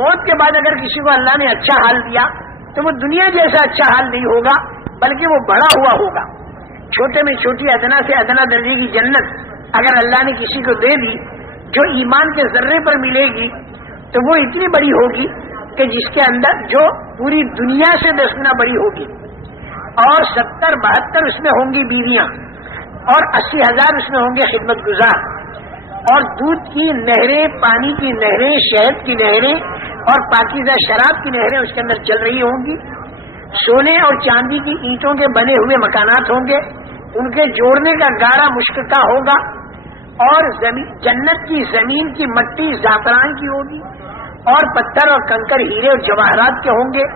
موت کے بعد اگر کسی کو اللہ نے اچھا حال دیا تو وہ دنیا جیسا اچھا حال نہیں ہوگا، بلکہ وہ بڑا ہوا ہوگا۔ چھوٹے میں چھوٹی ادنا سے ادنا درجے کی جنت اگر اللہ نے کسی کو دے دی جو ایمان کے ذرے پر ملے گی تو وہ اتنی بڑی ہوگی کہ جس کے اندر جو پوری دنیا سے 10 گنا بڑی ہوگی، اور 70-72 اس میں ہوں گی بیویاں، اور 80,000 اس میں ہوں گے خدمت گزار، اور دودھ کی نہریں، پانی کی نہریں، شہد کی نہریں اور پاکیزہ شراب کی نہریں اس کے اندر چل رہی ہوں گی۔ سونے اور چاندی کی اینٹوں کے بنے ہوئے مکانات ہوں گے، ان کے جوڑنے کا گاڑا مشک کا ہوگا، اور جنت کی زمین کی مٹی زعفران کی ہوگی، اور پتھر اور کنکر ہیرے اور جواہرات کے ہوں گے،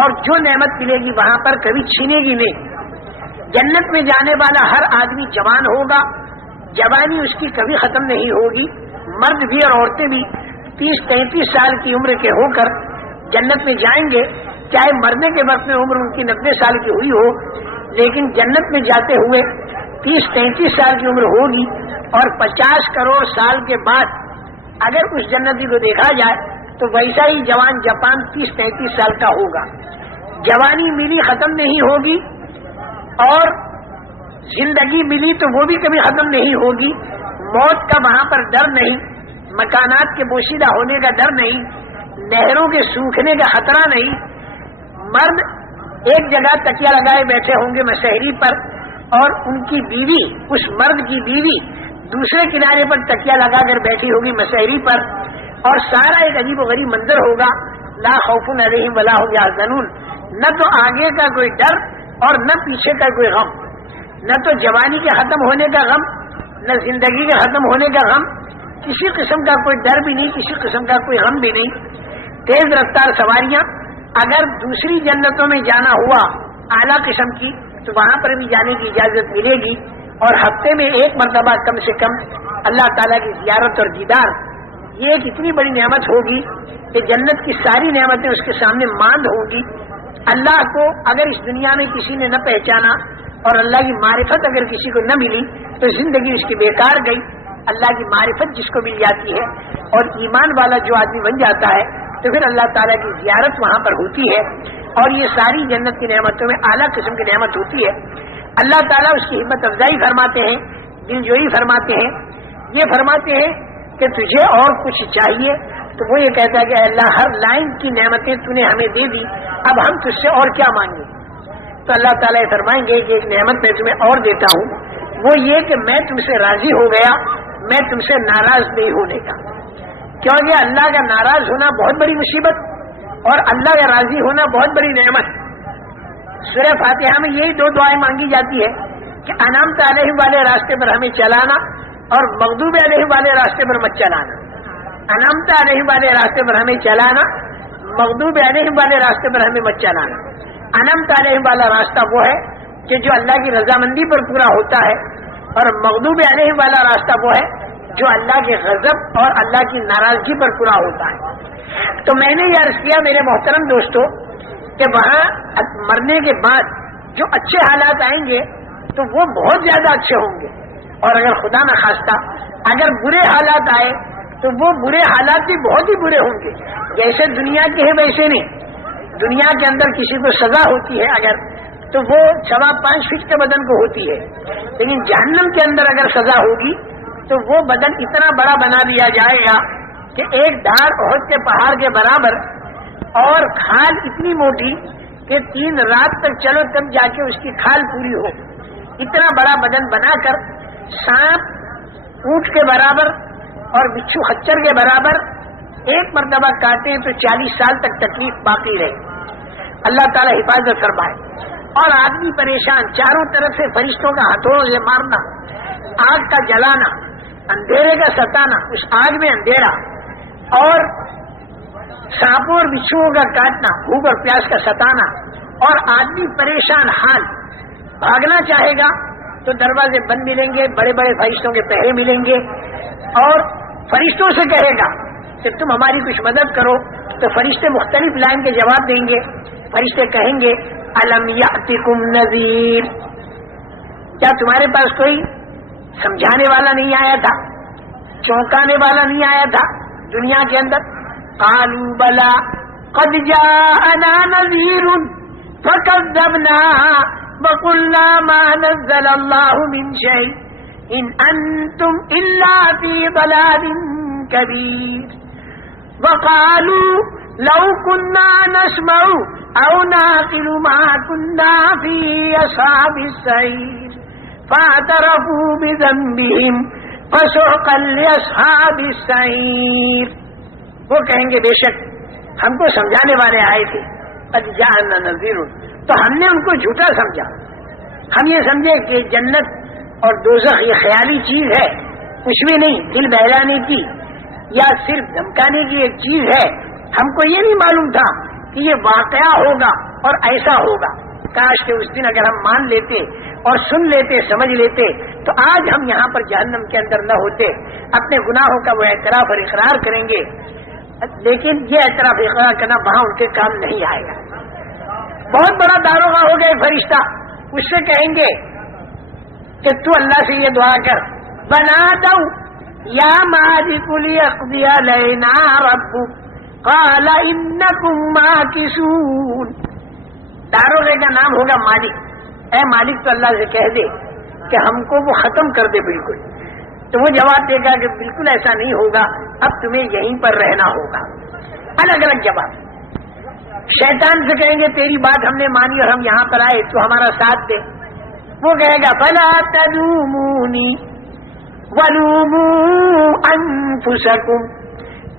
اور جو نعمت ملے گی وہاں پر کبھی چھینے گی نہیں۔ جنت میں جانے والا ہر آدمی جوان ہوگا، جوانی اس کی کبھی ختم نہیں ہوگی۔ مرد بھی اور عورتیں بھی 30-33 سال کی عمر کے ہو کر جنت میں جائیں گے، چاہے مرنے کے وقت میں عمر ان کی 90 سال کی ہوئی ہو، لیکن جنت میں جاتے ہوئے 30-33 سال کی عمر ہوگی، اور 50 کروڑ سال کے بعد اگر اس جنتی کو دیکھا جائے تو ویسا ہی جوان جاپان 30-35 سال کا ہوگا۔ جوانی ملی ختم نہیں ہوگی، اور زندگی ملی تو وہ بھی کبھی ختم نہیں ہوگی۔ موت کا وہاں پر ڈر نہیں، مکانات کے بوشیدہ ہونے کا ڈر نہیں، نہروں کے سوکھنے کا خطرہ نہیں۔ مرد ایک جگہ تکیہ لگائے بیٹھے ہوں گے مسحری پر، اور ان کی بیوی، اس مرد کی بیوی دوسرے کنارے پر تکیہ لگا کر بیٹھی ہوگی مسحری پر، اور سارا ایک عجیب و غریب منظر ہوگا۔ لا خوف علیہم ولا هم یحزنون، نہ تو آگے کا کوئی ڈر اور نہ پیچھے کا کوئی غم، نہ تو جوانی کے ختم ہونے کا غم، نہ زندگی کے ختم ہونے کا غم، کسی قسم کا کوئی ڈر بھی نہیں، کسی قسم کا کوئی غم بھی نہیں۔ تیز رفتار سواریاں، اگر دوسری جنتوں میں جانا ہوا اعلیٰ قسم کی تو وہاں پر بھی جانے کی اجازت ملے گی، اور ہفتے میں ایک مرتبہ کم سے کم اللہ تعالیٰ کی زیارت اور دیدار، یہ ایک اتنی بڑی نعمت ہوگی کہ جنت کی ساری نعمتیں اس کے سامنے ماند ہوں گی۔ اللہ کو اگر اس دنیا میں کسی نے نہ پہچانا اور اللہ کی معرفت اگر کسی کو نہ ملی تو زندگی اس کی بیکار گئی۔ اللہ کی معرفت جس کو مل جاتی ہے اور ایمان والا جو آدمی بن جاتا ہے تو پھر اللہ تعالیٰ کی زیارت وہاں پر ہوتی ہے، اور یہ ساری جنت کی نعمتوں میں اعلیٰ قسم کی نعمت ہوتی ہے۔ اللہ تعالیٰ اس کی ہمت افزائی فرماتے ہیں، دل جوئی فرماتے ہیں، یہ فرماتے ہیں کہ تجھے اور کچھ چاہیے، تو وہ یہ کہتا ہے کہ اے اللہ ہر لائن کی نعمتیں تو نے ہمیں دے دی، اب ہم تجھ سے اور کیا مانگیں؟ تو اللہ تعالیٰ یہ فرمائیں گے کہ ایک نعمت میں تمہیں اور دیتا ہوں، وہ یہ کہ میں تم سے راضی ہو گیا، میں تم سے ناراض نہیں ہونے کا۔ کیونکہ اللہ کا ناراض ہونا بہت بڑی مصیبت، اور اللہ کا راضی ہونا بہت بڑی نعمت۔ سورہ فاتحہ میں یہی 2 دعائیں مانگی جاتی ہے کہ انعمت علیہم والے راستے پر ہمیں چلانا، اور مغضوب علیہم والے راستے پر مت چلانا۔ انعمت علیہم والے راستے پر ہمیں چلانا، مغضوب علیہم والے راستے پر ہمیں مت چلانا۔ انعمت علیہم والا راستہ وہ ہے کہ جو اللہ کی رضامندی پر پورا ہوتا ہے، اور مغضوب علیہم والا راستہ وہ ہے جو اللہ کے غضب اور اللہ کی ناراضگی پر پورا ہوتا ہے۔ تو میں نے یہ عرض کیا میرے محترم دوستو کہ وہاں مرنے کے بعد جو اچھے حالات آئیں گے تو وہ بہت زیادہ اچھے ہوں گے، اور اگر خدا نہ خواستہ اگر برے حالات آئے تو وہ برے حالات بھی بہت ہی برے ہوں گے۔ جیسے دنیا کے ہیں ویسے نہیں۔ دنیا کے اندر کسی کو سزا ہوتی ہے اگر تو وہ 5.25 فٹ کے بدن کو ہوتی ہے، لیکن جہنم کے اندر اگر سزا ہوگی تو وہ بدن اتنا بڑا بنا دیا جائے گا کہ ایک دھار احد کے پہاڑ کے برابر، اور کھال اتنی موٹی کہ 3 رات تک چلو تب جا کے اس کی کھال پوری ہو۔ اتنا بڑا بدن بنا کر سانپ اونٹ کے برابر اور بچھو خچر کے برابر ایک مرتبہ کاٹے تو 40 سال تک تکلیف باقی رہے۔ اللہ تعالیٰ حفاظت فرمائے۔ اور آدمی پریشان، چاروں طرف سے فرشتوں کا ہتھوڑوں سے مارنا، آگ کا جلانا، اندھیرے کا ستانا، اس آگ میں اندھیرا، اور سانپوں اور بچھوؤں کا کاٹنا، بھوک اور پیاس کا ستانا، اور آدمی پریشان حال، بھاگنا چاہے گا تو دروازے بند ملیں گے، بڑے بڑے فرشتوں کے پہرے ملیں گے، اور فرشتوں سے کہے گا کہ تم ہماری کچھ مدد کرو، تو فرشتے مختلف لائن کے جواب دیں گے۔ فرشتے کہیں گے الم یاتکم نذیر، کیا تمہارے پاس کوئی سمجھانے والا نہیں آیا تھا، چونکانے والا نہیں آیا تھا دنیا کے اندر؟ قالوا بلى قد جاءنا نذير فكذبنا وقلنا ما نزل الله من شيء إن أنتم إلا في ضلال كبير وقالوا لو كنا نسمع أو نعقل ما كنا في أصحاب السعير فاعترفوا بذنبهم فسحقا لأصحاب السعير. وہ کہیں گے بے شک ہم کو سمجھانے والے آئے تھے، قد جاءنا نذیر، تو ہم نے ان کو جھوٹا سمجھا. ہم یہ سمجھے کہ جنت اور دوزخ یہ خیالی چیز ہے، کچھ بھی نہیں، دل بہلانے کی یا صرف دھمکانے کی ایک چیز ہے. ہم کو یہ نہیں معلوم تھا کہ یہ واقعہ ہوگا اور ایسا ہوگا. کاش کہ اس دن اگر ہم مان لیتے اور سن لیتے، سمجھ لیتے، تو آج ہم یہاں پر جہنم کے اندر نہ ہوتے. اپنے گناہوں کا وہ اعتراف اور اقرار کریں گے، لیکن یہ اعتراف اقرار کرنا وہاں ان کے کام نہیں آئے گا. بہت بڑا داروغہ ہو گئے فرشتہ، اس سے کہیں گے کہ تو اللہ سے یہ دعا کر، بنا دو یا مالک لیقضی علینا ربک قال انکم ماکثون. داروغے کا نام ہوگا مالک. اے مالک تو اللہ سے کہہ دے کہ ہم کو وہ ختم کر دے بالکل. تو وہ جواب دے گا کہ بالکل ایسا نہیں ہوگا، اب تمہیں یہیں پر رہنا ہوگا. الگ الگ جواب. شیطان سے کہیں گے تیری بات ہم نے مانی اور ہم یہاں پر آئے، تو ہمارا ساتھ دے. وہ کہے گا فلا تلومونی ولوموا انفسکم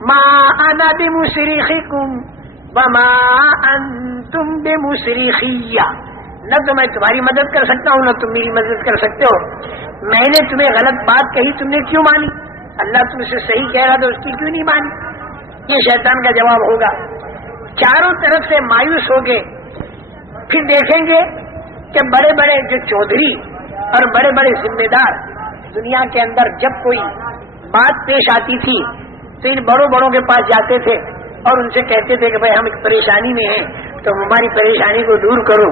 ما انا بمصرخکم وما انتم بمصرخی. نہ تو میں تمہاری مدد کر سکتا ہوں، نہ تم میری مدد کر سکتے ہو. میں نے تمہیں غلط بات کہی، تم نے کیوں مانی؟ اللہ تم سے صحیح کہہ رہا تو اس کی کیوں نہیں مانی؟ یہ شیطان کا جواب ہوگا. چاروں طرف سے مایوس ہو گئے. پھر دیکھیں گے کہ بڑے بڑے جو چودھری اور بڑے بڑے ذمہ دار دنیا کے اندر جب کوئی بات پیش آتی تھی تو ان بڑوں بڑوں کے پاس جاتے تھے اور ان سے کہتے تھے کہ بھائی ہم ایک پریشانی میں ہیں تو ہماری پریشانی کو دور کرو.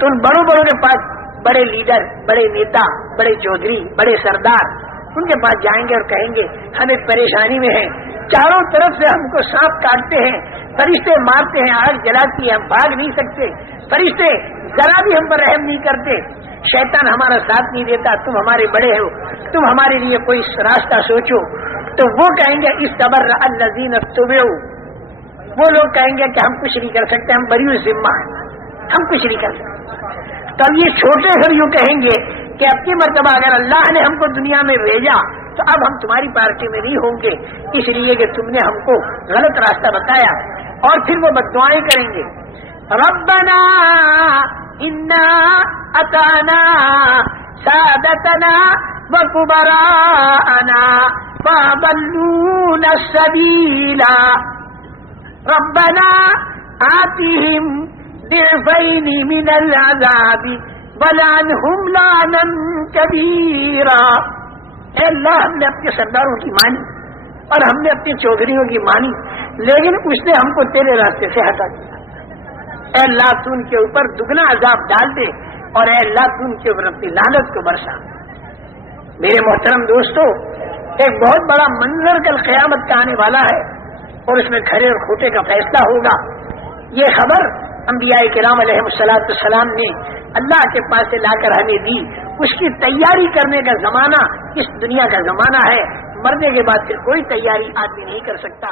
تو ان بڑوں بڑوں کے پاس بڑے لیڈر، بڑے نیتا، بڑے چودھری، بڑے سردار ان کے پاس جائیں گے اور کہیں گے ہم ایک پریشانی میں ہیں، چاروں طرف سے ہم کو سانپ کاٹتے ہیں، فرشتے مارتے ہیں، آگ جلاتی ہے، ہم بھاگ نہیں سکتے، فرشتے ذرا بھی ہم پر رحم نہیں کرتے، شیطان ہمارا ساتھ نہیں دیتا، تم ہمارے بڑے ہو، تم ہمارے لیے کوئی راستہ سوچو. تو وہ کہیں گے استبرأ الذین اتبعوا، وہ لوگ کہیں گے کہ ہم کچھ نہیں کر سکتے، ہم بری ذمہ ہیں، ہم کچھ نہیں کر سکتے. تب یہ چھوٹے پھر یوں کہیں گے کہ اب کی مرتبہ اگر اللہ نے ہم کو دنیا میں بھیجا تو اب ہم تمہاری پارٹی میں نہیں ہوں گے، اس لیے کہ تم نے ہم کو غلط راستہ بتایا. اور پھر وہ بددعائیں کریں گے، ربنا انا اطعنا سادتنا وکبراءنا فاضلونا السبیل ربنا آتهم ضعفین من العذاب ولعنهم لعنا کبیرا. اے اللہ ہم نے اپنے سرداروں کی مانی اور ہم نے اپنے چودھریوں کی مانی، لیکن اس نے ہم کو تیرے راستے سے ہٹا دیا. اے اللہ تو ان کے اوپر دگنا عذاب ڈال دے، اور اے اللہ تو ان کے اوپر اپنی لعنت کو برسا. میرے محترم دوستو، ایک بہت بڑا منظر کل قیامت کا آنے والا ہے اور اس میں کھرے اور کھوٹے کا فیصلہ ہوگا. یہ خبر انبیاء کرام علیہ السلام نے اللہ کے پاس سے لا کر ہمیں دی. اس کی تیاری کرنے کا زمانہ اس دنیا کا زمانہ ہے، مرنے کے بعد پھر کوئی تیاری آدمی نہیں کر سکتا.